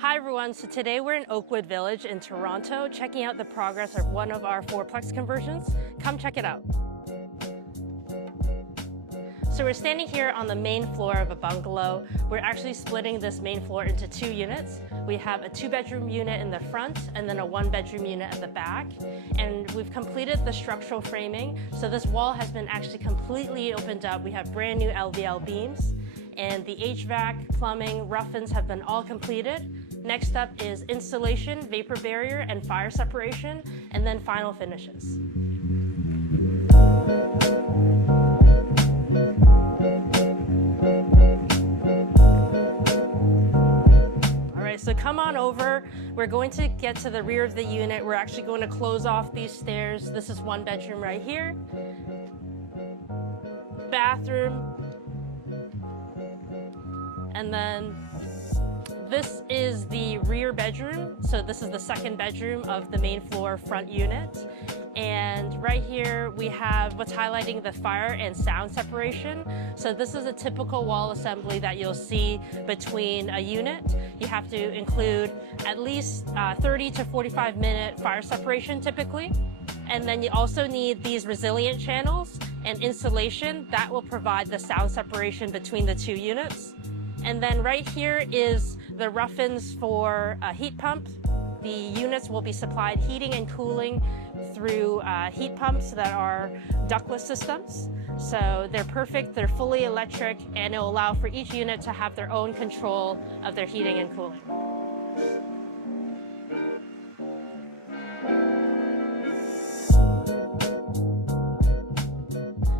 Hi everyone, so today we're in Oakwood Village in Toronto checking out the progress of one of our fourplex conversions. Come check it out. So we're standing here on the main floor of a bungalow. We're actually splitting this main floor into two units. We have a 2-bedroom unit in the front and then a 1-bedroom unit at the back. And we've completed the structural framing. So this wall has been actually completely opened up. We have brand new LVL beams and the HVAC, plumbing, rough-ins have been all completed. Next up is installation, vapor barrier, and fire separation, and then final finishes. All right, so come on over. We're going to get to the rear of the unit. We're actually going to close off these stairs. This is one bedroom right here. Bathroom. And then this is the rear bedroom. So this is the second bedroom of the main floor front unit. And right here we have what's highlighting the fire and sound separation. So this is a typical wall assembly that you'll see between a unit. You have to include at least 30 to 45 minute fire separation typically. And then you also need these resilient channels and insulation that will provide the sound separation between the two units. And then right here is the rough-ins for a heat pump. The units will be supplied heating and cooling through heat pumps that are ductless systems. So they're perfect, they're fully electric, and it'll allow for each unit to have their own control of their heating and cooling.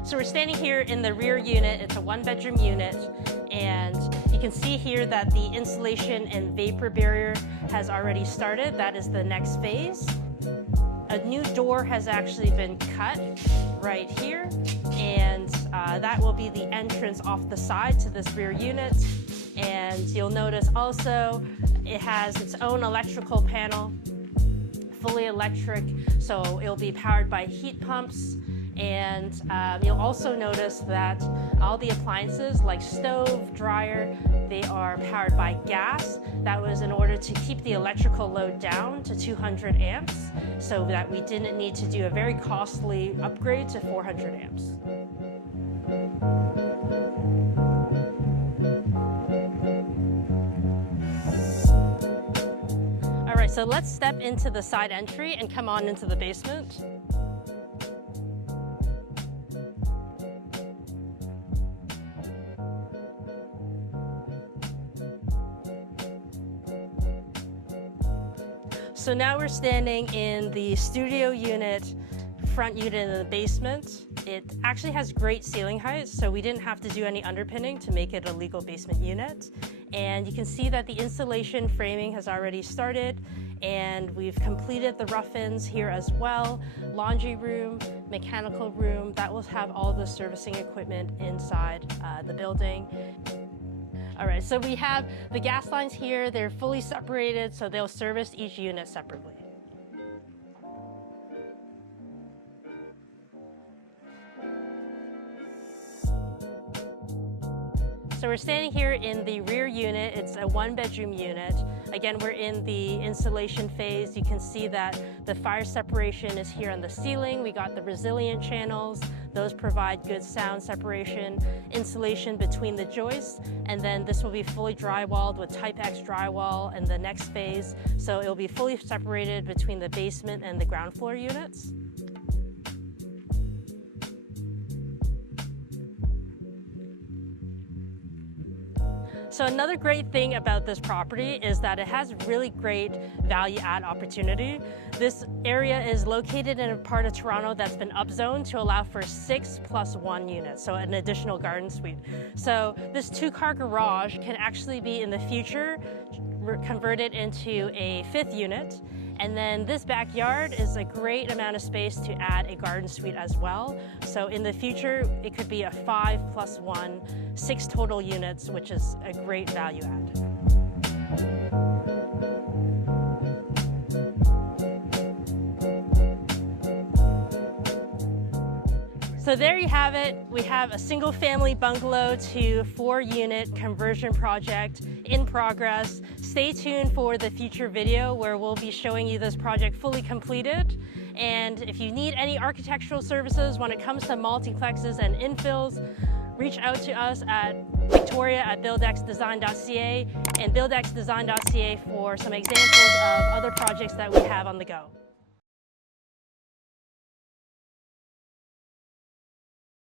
So we're standing here in the rear unit. It's a 1-bedroom unit, and you can see here that the insulation and vapor barrier has already started. That is the next phase. A new door has actually been cut right here, and that will be the entrance off the side to this rear unit. And you'll notice also it has its own electrical panel, fully electric, so it'll be powered by heat pumps. And you'll also notice that all the appliances like stove, dryer, they are powered by gas. That was in order to keep the electrical load down to 200 amps so that we didn't need to do a very costly upgrade to 400 amps. All right, so let's step into the side entry and come on into the basement. So now we're standing in the studio unit, front unit in the basement. It actually has great ceiling height, so we didn't have to do any underpinning to make it a legal basement unit. And you can see that the insulation framing has already started, and we've completed the rough-ins here as well. Laundry room, mechanical room, that will have all the servicing equipment inside the building. All right, so we have the gas lines here. They're fully separated, so they'll service each unit separately. So we're standing here in the rear unit. It's a 1-bedroom unit. Again, we're in the installation phase. You can see that the fire separation is here on the ceiling. We got the resilient channels. Those provide good sound separation, insulation between the joists, and then this will be fully drywalled with Type X drywall in the next phase. So it'll be fully separated between the basement and the ground floor units. So another great thing about this property is that it has really great value add opportunity. This area is located in a part of Toronto that's been upzoned to allow for 6+1 units, so an additional garden suite. So this 2-car garage can actually be in the future converted into a 5th unit. And then this backyard is a great amount of space to add a garden suite as well. So in the future, it could be a 5+1, 6 total units, which is a great value add. So there you have it. We have a single family bungalow to 4-unit conversion project in progress. Stay tuned for the future video where we'll be showing you this project fully completed. And if you need any architectural services when it comes to multiplexes and infills, reach out to us at victoria@buildxdesign.ca and buildxdesign.ca for some examples of other projects that we have on the go.